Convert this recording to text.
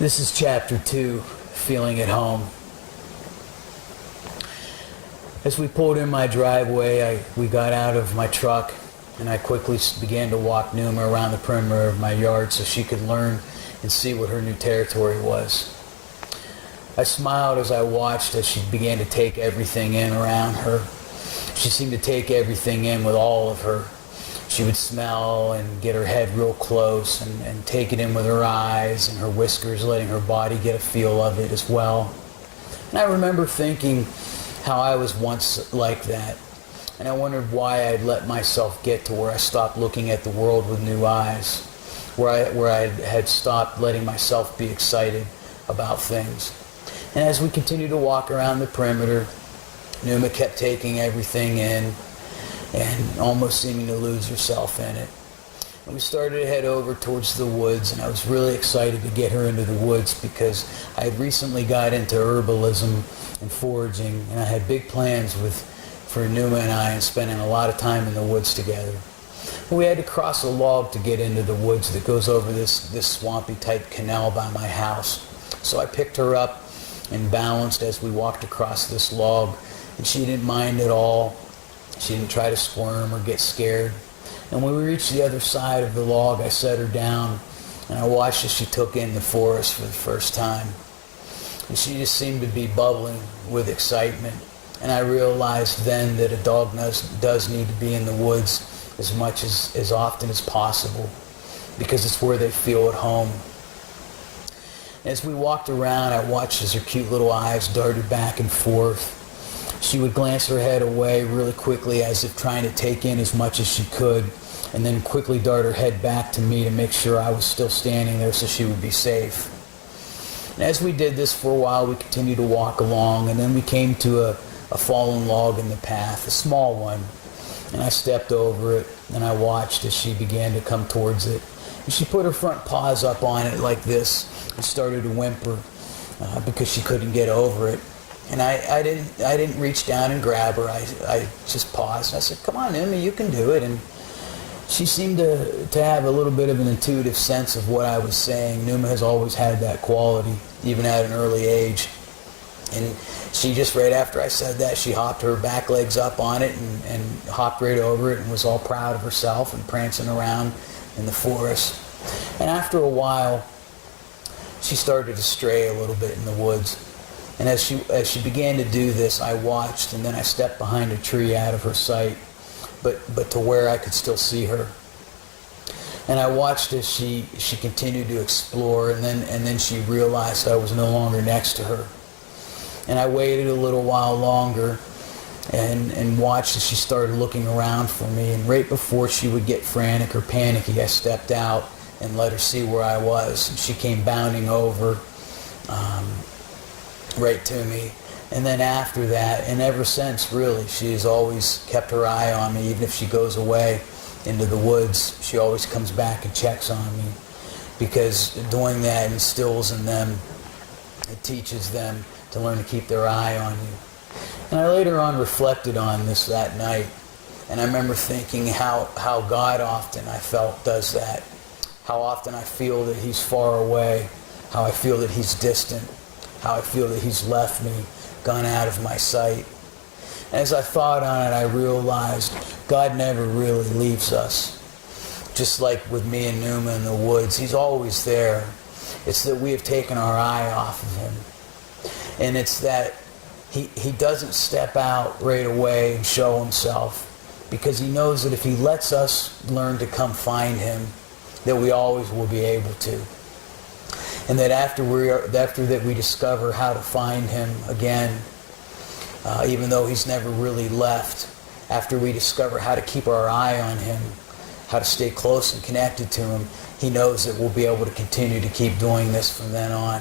This is chapter 2, Feeling at Home. As we pulled in my driveway, we got out of my truck and I quickly began to walk Pneuma around the perimeter of my yard so she could learn and see what her new territory was. I smiled as I watched as she began to take everything in around her. She seemed to take everything in with all of her. She would smell and get her head real close and take it in with her eyes and her whiskers, letting her body get a feel of it as well. And I remember thinking how I was once like that. And I wondered why I'd let myself get to where I stopped looking at the world with new eyes, where I had stopped letting myself be excited about things. And as we continued to walk around the perimeter, Pneuma kept taking everything in and almost seeming to lose herself in it. And we started to head over towards the woods, and I was really excited to get her into the woods because I had recently got into herbalism and foraging, and I had big plans for Pneuma and I and spending a lot of time in the woods together. But we had to cross a log to get into the woods that goes over this swampy type canal by my house. So I picked her up and balanced as we walked across this log, and she didn't mind at all. She didn't try to squirm or get scared. And when we reached the other side of the log, I set her down and I watched as she took in the forest for the first time. And she just seemed to be bubbling with excitement. And I realized then that a dog does need to be in the woods as often as possible because it's where they feel at home. As we walked around, I watched as her cute little eyes darted back and forth. She would glance her head away really quickly as if trying to take in as much as she could, and then quickly dart her head back to me to make sure I was still standing there so she would be safe. And as we did this for a while, we continued to walk along, and then we came to a fallen log in the path, a small one. And I stepped over it, and I watched as she began to come towards it. And she put her front paws up on it like this and started to whimper because she couldn't get over it. And I didn't reach down and grab her. I just paused. And I said, "Come on, Pneuma, you can do it." And she seemed to have a little bit of an intuitive sense of what I was saying. Pneuma has always had that quality, even at an early age. And she just, right after I said that, she hopped her back legs up on it and hopped right over it and was all proud of herself and prancing around in the forest. And after a while, she started to stray a little bit in the woods. And as she began to do this, I watched, and then I stepped behind a tree out of her sight, but to where I could still see her. And I watched as she continued to explore, and then she realized I was no longer next to her. And I waited a little while longer and watched as she started looking around for me. And right before she would get frantic or panicky, I stepped out and let her see where I was. And she came bounding over right to me. And then after that, and ever since really, she's always kept her eye on me. Even if she goes away into the woods, she always comes back and checks on me, because doing that instills in them, it teaches them to learn to keep their eye on you. And I later on reflected on this that night, and I remember thinking how God often, I felt, does that. How often I feel that he's far away, how I feel that he's distant, how I feel that he's left me, gone out of my sight. As I thought on it, I realized God never really leaves us. Just like with me and Pneuma in the woods, he's always there. It's that we have taken our eye off of him. And it's that he doesn't step out right away and show himself, because he knows that if he lets us learn to come find him, that we always will be able to. And that after that we discover how to find him again, even though he's never really left, after we discover how to keep our eye on him, how to stay close and connected to him, he knows that we'll be able to continue to keep doing this from then on.